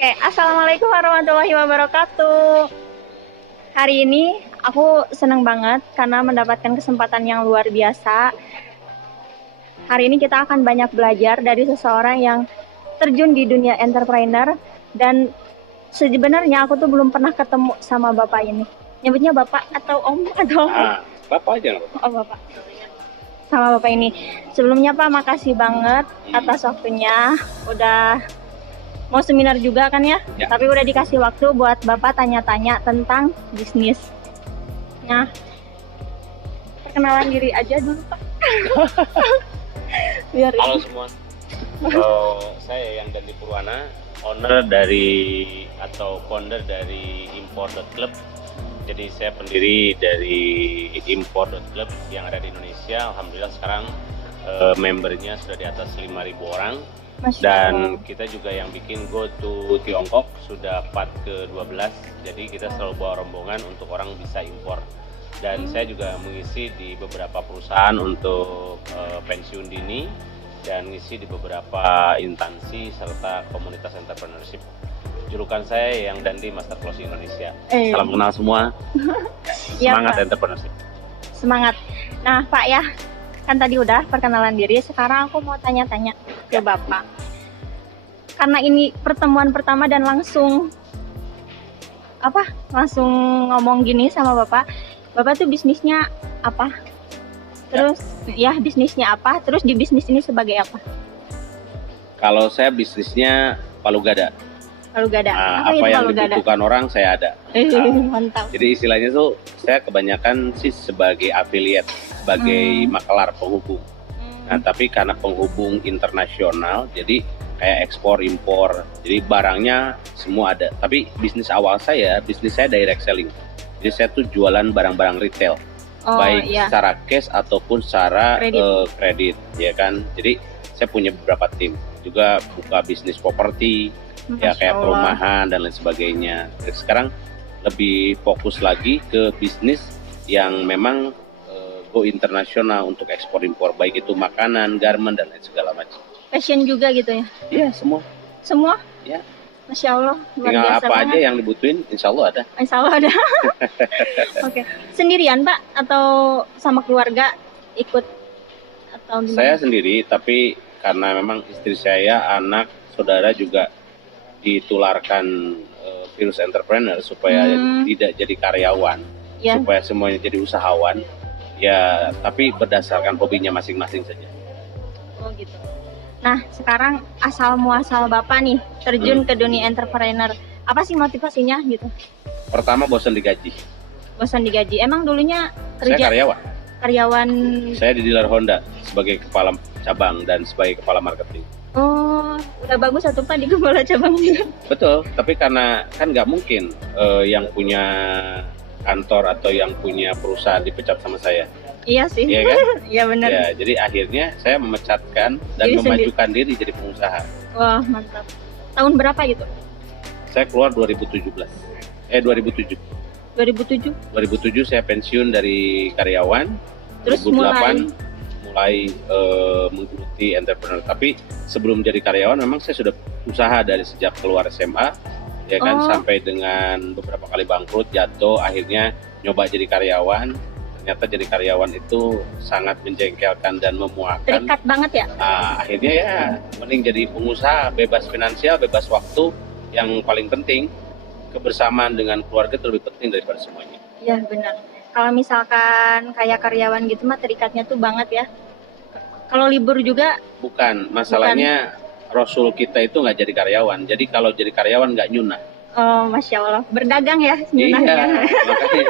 Oke, assalamualaikum warahmatullahi wabarakatuh. Hari ini aku senang banget karena mendapatkan kesempatan yang luar biasa. Hari ini kita akan banyak belajar dari seseorang yang terjun di dunia entrepreneur, dan sebenarnya aku tuh belum pernah ketemu sama bapak ini. Nyebutnya bapak atau om atau Bapak aja nggak apa-apa. oh bapak. Sama bapak ini. Sebelumnya Pak, makasih banget atas waktunya. Udah mau seminar juga kan ya? Ya. Tapi udah dikasih waktu buat Bapak tanya-tanya tentang bisnis. Nah, perkenalan diri aja dulu Pak. Biar Halo semua. Saya yang Dandi Purwana, owner dari atau founder dari Import.club. Jadi saya pendiri dari Import.club yang ada di Indonesia. Alhamdulillah sekarang membernya sudah di atas 5.000 orang. Masya Dan Allah. kita juga yang bikin Go to Tiongkok sudah part ke-12. Jadi kita selalu bawa rombongan untuk orang bisa impor. Dan saya juga mengisi di beberapa perusahaan untuk pensiun dini dan ngisi di beberapa instansi serta komunitas entrepreneurship. Julukan saya yang Dandi Master Closing Indonesia. Salam kenal semua. Iya, Semangat Pak. entrepreneurship. Semangat. Nah Pak ya, kan tadi udah perkenalan diri. Sekarang aku mau tanya-tanya ke Bapak. Karena ini pertemuan pertama dan langsung ngomong gini sama Bapak. Bapak tuh bisnisnya apa? Terus ya bisnisnya apa? Terus di bisnis ini sebagai apa? Kalau saya bisnisnya palu gada. Palu gada. Nah, apa itu yang palu gada? dibutuhkan orang saya ada. Nah, Mantap. jadi istilahnya tuh saya kebanyakan sih sebagai affiliate, sebagai makelar penghubung. Nah, tapi karena penghubung internasional, jadi kayak ekspor impor, jadi barangnya semua ada. Tapi bisnis saya direct selling. Jadi saya tuh jualan barang-barang retail, baik Iya. secara cash ataupun secara Kredit. kredit, ya kan. Jadi saya punya beberapa tim, juga buka bisnis properti, ya Masya kayak Allah. perumahan dan lain sebagainya. Jadi sekarang lebih fokus lagi ke bisnis yang memang go internasional untuk ekspor impor, baik itu makanan, garment dan lain segala macam. Fashion juga gitu ya? Iya semua. Semua? Ya. Masya Allah. Luar Tinggal biasa apa banget. aja yang dibutuhin, insya Allah ada. Insya Allah ada. Oke. Sendirian Pak atau sama keluarga ikut atau gimana? Saya sendiri, tapi karena memang istri saya, anak, saudara juga ditularkan virus entrepreneur supaya tidak jadi karyawan, Ya. supaya semuanya jadi usahawan. Ya, tapi berdasarkan hobinya masing-masing saja. Oh gitu. Nah, sekarang asal muasal Bapak nih terjun ke dunia entrepreneur. Apa sih motivasinya gitu? Pertama, bosan digaji. Bosan digaji. Emang dulunya Saya kerja karyawan. karyawan? Saya di dealer Honda sebagai kepala cabang dan sebagai kepala marketing. Oh, udah bagus satu Pak di kepala cabang juga. Betul, tapi karena kan nggak mungkin yang punya kantor atau yang punya perusahaan dipecat sama saya. Iya sih. Iya kan? Iya benar. Ya, jadi akhirnya saya memecatkan dan Diri memajukan diri jadi pengusaha. Wah, mantap. Tahun berapa gitu? Saya keluar 2007. 2007. 2007 saya pensiun dari karyawan. Terus 2008 mulai menggeluti entrepreneur. Tapi sebelum jadi karyawan memang saya sudah usaha dari sejak keluar SMA, ya kan, sampai dengan beberapa kali bangkrut, jatuh, akhirnya nyoba jadi karyawan. Ternyata jadi karyawan itu sangat menjengkelkan dan memuakkan. terikat banget ya? Nah, akhirnya ya mending jadi pengusaha, bebas finansial, bebas waktu. Yang paling penting kebersamaan dengan keluarga itu lebih penting daripada semuanya. Iya benar. Kalau misalkan kayak karyawan gitu mah terikatnya tuh banget ya. Kalau libur juga Bukan, masalahnya Rasul kita itu nggak jadi karyawan. Jadi kalau jadi karyawan nggak nyunah. oh Masya Allah, berdagang ya Iya, nyunahnya. makanya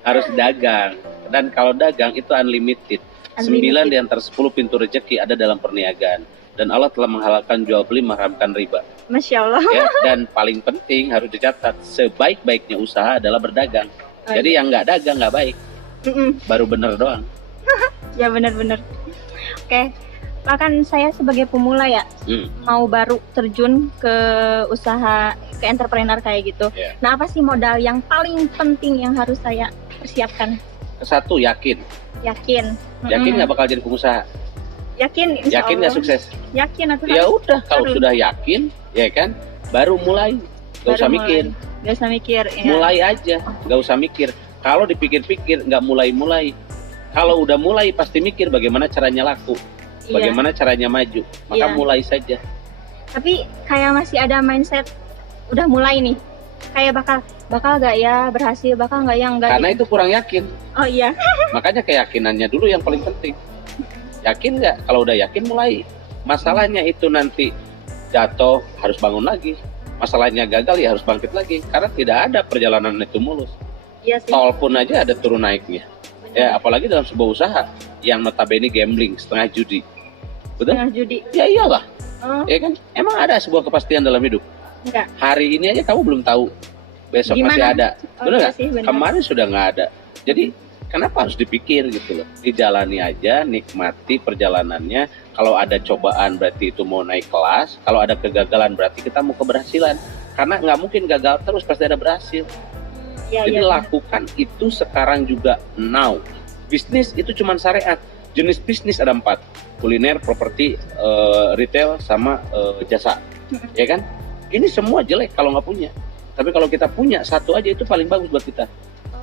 harus dagang. Dan kalau dagang itu unlimited. 9 di antara 10 pintu rezeki ada dalam perniagaan. Dan Allah telah menghalalkan jual beli, mengharamkan riba. Masya Allah. Ya, dan paling penting harus dicatat, sebaik-baiknya usaha adalah berdagang. Jadi yang nggak dagang nggak baik, baru bener doang. Ya benar-benar. Oke, bahkan saya sebagai pemula ya, mau baru terjun ke usaha, ke entrepreneur kayak gitu. Yeah. Nah, apa sih modal yang paling penting yang harus saya persiapkan? Satu, yakin. Yakin. Yakin nggak bakal jadi pengusaha? Yakin, insya Yakin nggak Allah. sukses? Yakin atau Ya udah, kalau sudah yakin, ya kan, baru mulai. Gak usah mikir. Gak usah mikir. Ya. Mulai aja, gak usah mikir. Kalau dipikir-pikir nggak mulai-mulai. Kalau udah mulai pasti mikir bagaimana caranya laku, Iya. bagaimana caranya maju. Maka Iya. mulai saja. Tapi kayak masih ada mindset udah mulai nih. Kayak bakal gak ya berhasil, bakal gak ya enggak. Karena itu kurang yakin. Oh iya. Makanya keyakinannya dulu yang paling penting. Yakin nggak? Kalau udah yakin mulai. Masalahnya itu nanti jatuh harus bangun lagi. Masalahnya gagal ya harus bangkit lagi. Karena tidak ada perjalanan itu mulus. Iya sih. Tol pun aja ada turun naiknya. Benar. Ya apalagi dalam sebuah usaha yang notabene gambling, setengah judi. Betul? Tengah judi. Ya iyalah. Oh, Ya kan? Emang ada sebuah kepastian dalam hidup. enggak. Hari ini aja kamu belum tahu. Besok Gimana? masih ada. Oh, Benar iya nggak? sih, benar. Kemarin sudah nggak ada. Jadi kenapa harus dipikir gitu loh? Dijalani aja, nikmati perjalanannya. Kalau ada cobaan berarti itu mau naik kelas. Kalau ada kegagalan berarti kita mau keberhasilan. Karena nggak mungkin gagal terus, pasti ada berhasil. Iya, Jadi iya. lakukan itu sekarang juga, now. Bisnis itu cuma syariat. Jenis bisnis ada 4. Kuliner, properti, retail, sama jasa. Ya kan? Ini semua jelek kalau nggak punya. Tapi kalau kita punya satu aja itu paling bagus buat kita.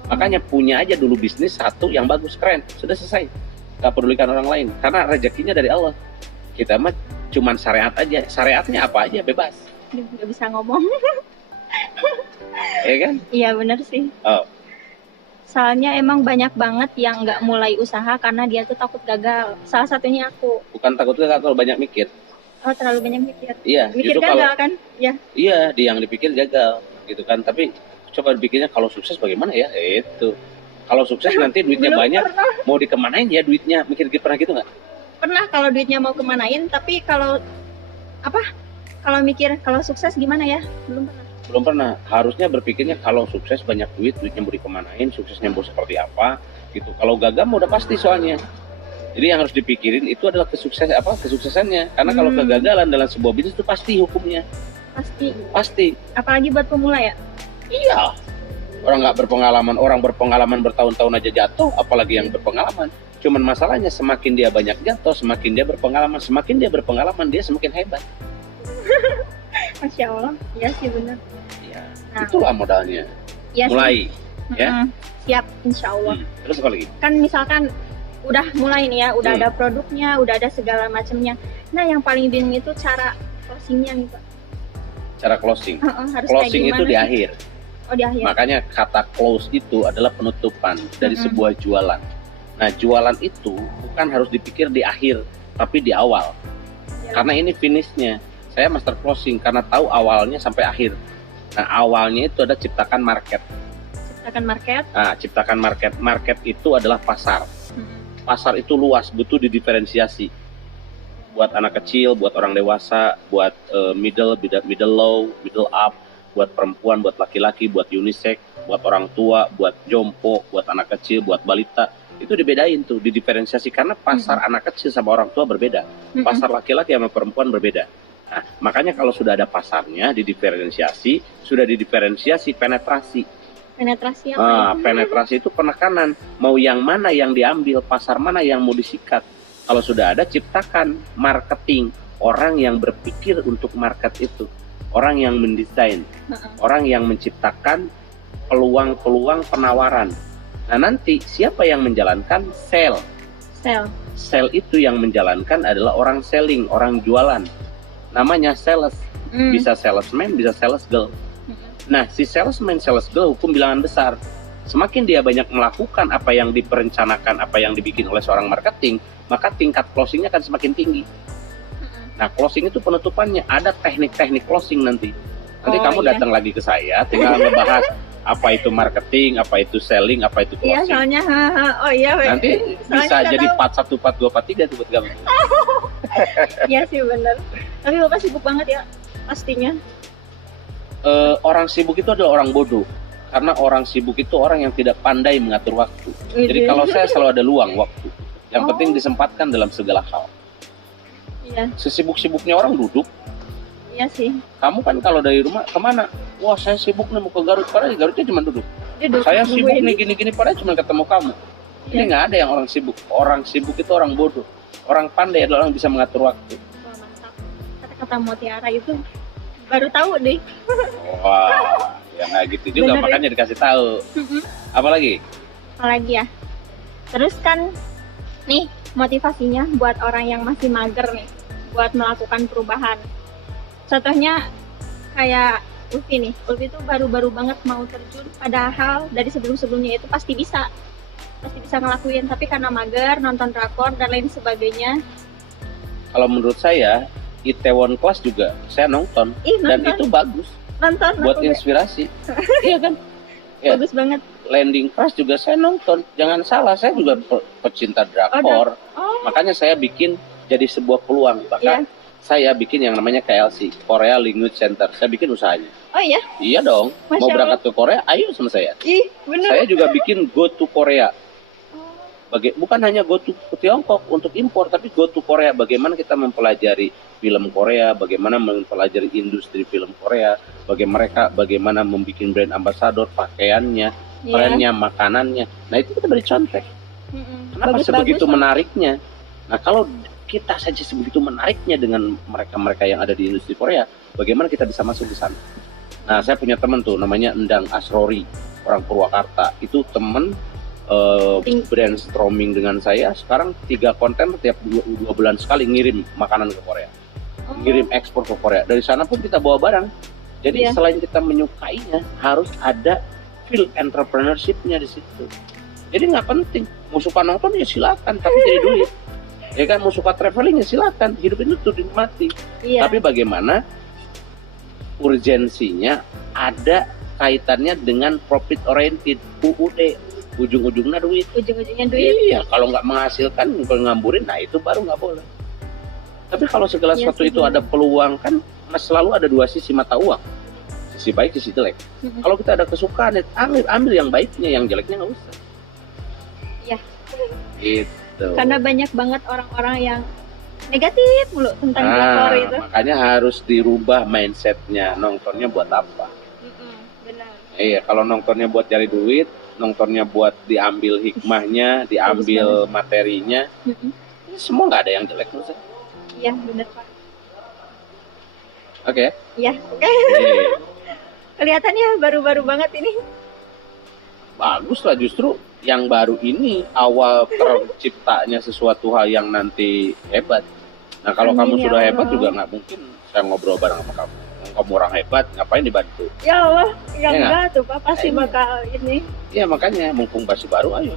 Makanya punya aja dulu bisnis satu yang bagus, keren. Sudah selesai. Gak pedulikan orang lain. Karena rezekinya dari Allah. Kita mah cuman syariat aja. Syariatnya apa aja bebas. Nggak bisa ngomong. Ya kan? Iya bener sih. Oh, Soalnya emang banyak banget yang nggak mulai usaha karena dia tuh takut gagal. Salah satunya aku. bukan takut gagal, kalau banyak mikir. Oh terlalu banyak mikir. Iya, Mikir justru gagal kalau kan? Ya. iya di yang dipikir gagal gitu kan. Tapi coba dipikirnya kalau sukses bagaimana ya? Itu. Kalau sukses nanti duitnya Belum banyak, pernah. mau dikemanain ya duitnya? Mikir pernah gitu nggak? Pernah kalau duitnya mau kemanain, tapi kalau apa? Kalau mikir kalau sukses gimana ya? Belum pernah. Belum pernah. Harusnya berpikirnya kalau sukses banyak duit, duitnya mau dikemanain, suksesnya mau seperti apa gitu. Kalau gagal mau udah pasti soalnya. Jadi yang harus dipikirin itu adalah kesuksesannya. Karena kalau Hmm. kegagalan dalam sebuah bisnis itu pasti hukumnya. Pasti. Pasti. Apalagi buat pemula ya. Iya. Orang nggak berpengalaman, orang berpengalaman bertahun-tahun aja jatuh, apalagi yang berpengalaman. Cuman masalahnya semakin dia banyak jatuh, semakin dia berpengalaman, dia semakin hebat. Masya Allah. Iya sih benar. Ya, Nah. itulah modalnya. Iya sih. Mulai. ya. Mm-mm. Siap, insya Allah. Terus apa lagi? Kan misalkan udah mulai nih ya, udah Hmm. ada produknya, udah ada segala macamnya. Nah, yang paling bingung itu cara closingnya nih Pak. Cara closing. Harus Closing kayak itu gimana di sih? akhir. Oh di akhir. Makanya kata close itu adalah penutupan dari Mm-mm. sebuah jualan. Nah, jualan itu bukan harus dipikir di akhir, tapi di awal. Ya. Karena ini finishnya. Saya master closing karena tahu awalnya sampai akhir. Nah, awalnya itu ada ciptakan market. Ciptakan market. Nah, ciptakan market. Market itu adalah pasar. Pasar itu luas, butuh didiferensiasi. Buat anak kecil, buat orang dewasa, buat middle low, middle up, buat perempuan, buat laki-laki, buat unisex, buat orang tua, buat jompo, buat anak kecil, buat balita. Itu dibedain tuh, didiferensiasi karena pasar anak kecil sama orang tua berbeda. Pasar laki-laki sama perempuan berbeda. Nah, makanya kalau sudah ada pasarnya didiferensiasi, sudah didiferensiasi penetrasi. Penetrasi apa Nah, itu? penetrasi itu penekanan. Mau yang mana yang diambil, pasar mana yang mau disikat. Kalau sudah ada, ciptakan marketing. Orang yang berpikir untuk market itu. Orang yang mendesain. Orang yang menciptakan peluang-peluang penawaran. Nah, nanti siapa yang menjalankan? Sell. Sell. Sell itu yang menjalankan adalah orang selling, orang jualan. Namanya sales. Bisa salesman, bisa sales girl. Nah, si salesman, sales girl hukum bilangan besar. Semakin dia banyak melakukan apa yang diperencanakan, apa yang dibikin oleh seorang marketing, maka tingkat closingnya akan semakin tinggi. Nah, closing itu penutupannya. Ada teknik-teknik closing nanti. Nanti Oh, kamu iya. datang lagi ke saya, tinggal ngebahas apa itu marketing, apa itu selling, apa itu Iya, closing. soalnya oh iya. Nanti Soalnya bisa nggak jadi tahu. part 1, part 2, part 3 tuh buat kamu. Iya sih benar. Tapi Bapak sibuk banget ya pastinya. Orang sibuk itu adalah orang bodoh. Karena orang sibuk itu orang yang tidak pandai mengatur waktu. Jadi kalau saya selalu ada luang waktu. Yang Oh. penting disempatkan dalam segala hal. Iya, Sesibuk-sibuknya orang duduk. iya sih. Kamu kan kalau dari rumah kemana? Wah, saya sibuk nih mau ke Garut. Padahal di Garutnya cuma duduk. Duduk, Saya nungguin. sibuk nih gini-gini, padahal cuma ketemu kamu. Ini Iya. nggak ada yang orang sibuk. Orang sibuk itu orang bodoh. Orang pandai adalah orang yang bisa mengatur waktu. Wah, mantap. Kata-kata Mutiara itu baru tahu deh. Wah, ya nggak gitu juga, Bener, makanya dikasih tahu. Apalagi? Apalagi ya. Terus kan nih motivasinya buat orang yang masih mager nih, buat melakukan perubahan. Contohnya kayak Ulfi nih. Ulfi tuh baru-baru banget mau terjun, padahal dari sebelum-sebelumnya itu pasti bisa ngelakuin, tapi karena mager, nonton drakor dan lain sebagainya. Kalau menurut saya, Itaewon Class juga saya nonton, dan itu bagus nonton buat aku inspirasi. Iya kan? Ya. bagus banget. Landing Crush juga saya nonton. Jangan salah, saya juga pecinta drakor. Makanya saya bikin jadi sebuah peluang. Bahkan saya bikin yang namanya KLC, Korea Language Center. Saya bikin usahanya. Oh iya? Iya dong. Masya Mau berangkat ke Korea, ayo sama saya. Ih, bener. Saya juga bikin Go to Korea. Bukan hanya go to Tiongkok untuk impor, tapi go to Korea. Bagaimana kita mempelajari film Korea, bagaimana mempelajari industri film Korea, bagaimana membuat brand ambassador, pakaiannya, trennya, makanannya. Nah itu kita beri contek. Kenapa sebegitu menariknya? Nah kalau kita saja sebegitu menariknya dengan mereka-mereka yang ada di industri Korea, bagaimana kita bisa masuk di sana? Nah saya punya teman tuh namanya Endang Asrori, orang Purwakarta. Itu teman brainstorming dengan saya. Sekarang 3 konten tiap 2 bulan sekali ngirim makanan ke Korea, ngirim ekspor ke Korea. Dari sana pun kita bawa barang. Jadi selain kita menyukainya, harus ada feel entrepreneurship-nya di situ. Jadi nggak penting mau suka nonton ya silakan, tapi jadi duit. Ya kan, mau suka traveling ya silakan, hidup itu tuh dinikmati. Tapi bagaimana urgensinya ada kaitannya dengan profit oriented, UUD. Ujung-ujungnya duit. Iya, kalau nggak menghasilkan, kalau ngamburin, nah itu baru nggak boleh. Tapi kalau segala sesuatu itu ada peluang, kan selalu ada 2 sisi mata uang. Sisi baik, sisi jelek. Kalau kita ada kesukaan, ambil yang baiknya, yang jeleknya nggak usah. Iya. Gitu. Karena banyak banget orang-orang yang negatif mulu tentang drakor itu. Makanya harus dirubah mindsetnya. Nontonnya buat apa? Benar. Iya, kalau nontonnya buat cari duit, nontonnya buat diambil hikmahnya, diambil materinya, semua nggak ada yang jelek menurut saya. Iya, benar Pak. Oke. Iya, oke. Kelihatannya baru-baru banget ini. Bagus lah, justru yang baru ini awal terciptanya sesuatu hal yang nanti hebat. Nah kalau kamu sudah hebat juga nggak mungkin saya ngobrol bareng sama kamu. Kamu orang hebat, ngapain dibantu? Ya Allah, yang enggak tuh Pak, pasti bakal ini. Iya makanya, mumpung masih baru, ayo.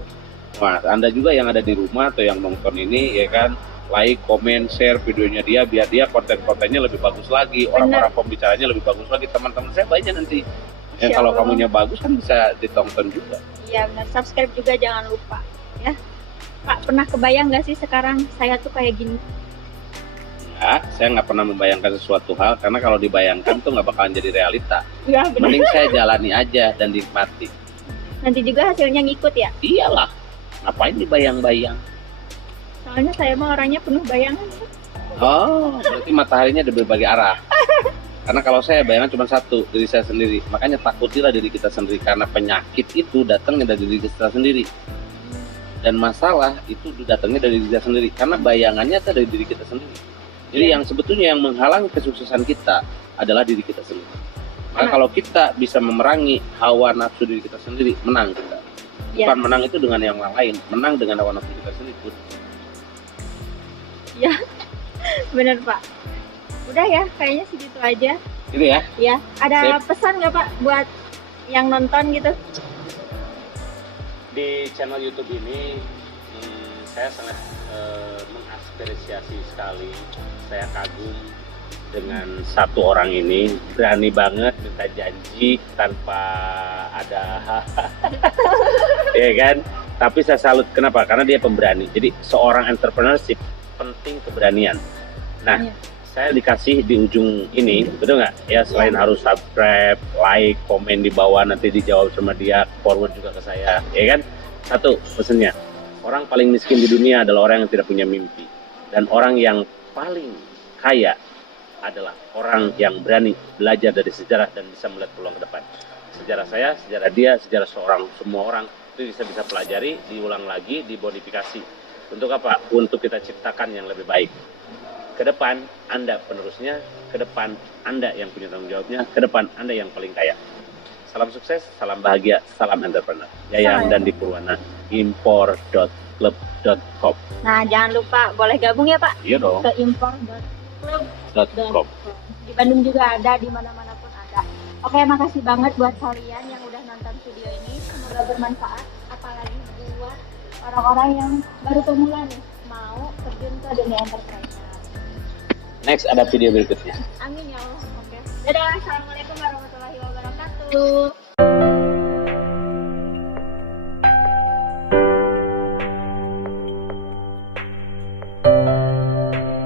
Nah, Anda juga yang ada di rumah atau yang nonton ini, ya kan, like, komen, share videonya dia, biar dia konten-kontennya lebih bagus lagi, orang-orang pembicaranya lebih bagus lagi, teman-teman saya banyak nanti. Ya, kalau kamunya bagus kan bisa ditonton juga. Iya benar, subscribe juga jangan lupa. Ya, Pak, pernah kebayang nggak sih sekarang saya tuh kayak gini? Ya, saya nggak pernah membayangkan sesuatu hal, karena kalau dibayangkan tuh nggak bakalan jadi realita. Iya benar. Mending saya jalani aja dan nikmati. Nanti juga hasilnya ngikut ya? Iyalah, ngapain dibayang-bayang? Soalnya saya mah orangnya penuh bayangan. Oh, berarti mataharinya di berbagai arah. Karena kalau saya bayangan cuma satu, diri saya sendiri. Makanya takutilah diri kita sendiri, karena penyakit itu datangnya dari diri kita sendiri. Dan masalah itu datangnya dari diri kita sendiri, karena bayangannya itu dari diri kita sendiri. Jadi yang sebetulnya yang menghalangi kesuksesan kita adalah diri kita sendiri. Maka kalau kita bisa memerangi hawa nafsu diri kita sendiri, menang kita. Bukan menang itu dengan yang lain, menang dengan hawa nafsu kita sendiri. Ya, benar Pak. Udah ya, kayaknya segitu aja. Gitu ya? Ya, ada pesan nggak Pak buat yang nonton gitu? Di channel YouTube ini saya sangat mengapresiasi sekali. Saya kagum dengan satu orang ini, berani banget minta janji tanpa ada ya kan? Tapi saya salut, kenapa? Karena dia pemberani. Jadi seorang entrepreneurship penting keberanian. Nah, saya dikasih di ujung ini, betul nggak? Ya selain harus subscribe, like, komen di bawah, nanti dijawab sama dia, forward juga ke saya, ya kan? Satu pesennya, orang paling miskin di dunia adalah orang yang tidak punya mimpi, dan orang yang paling kaya adalah orang yang berani belajar dari sejarah dan bisa melihat peluang ke depan. Sejarah saya, sejarah dia, sejarah semua orang itu bisa pelajari, diulang lagi, dimodifikasi. Untuk apa? Untuk kita ciptakan yang lebih baik. ke depan Anda penerusnya, ke depan Anda yang punya tanggung jawabnya, ke depan Anda yang paling kaya. Salam sukses, salam bahagia, salam entrepreneur. Yayan dan di Purwana, impor.club.com. Nah, jangan lupa boleh gabung ya Pak Iya dong. ke impor.club.com. .com. Di Bandung juga ada, di mana-mana pun ada. Oke, makasih banget buat kalian yang udah nonton video ini. Semoga bermanfaat, apalagi buat orang-orang yang baru pemula nih, mau terjun ke dunia entrepreneur. Next ada video berikutnya. Amin ya Allah. Oke. Dadah, assalamualaikum warahmatullahi wabarakatuh.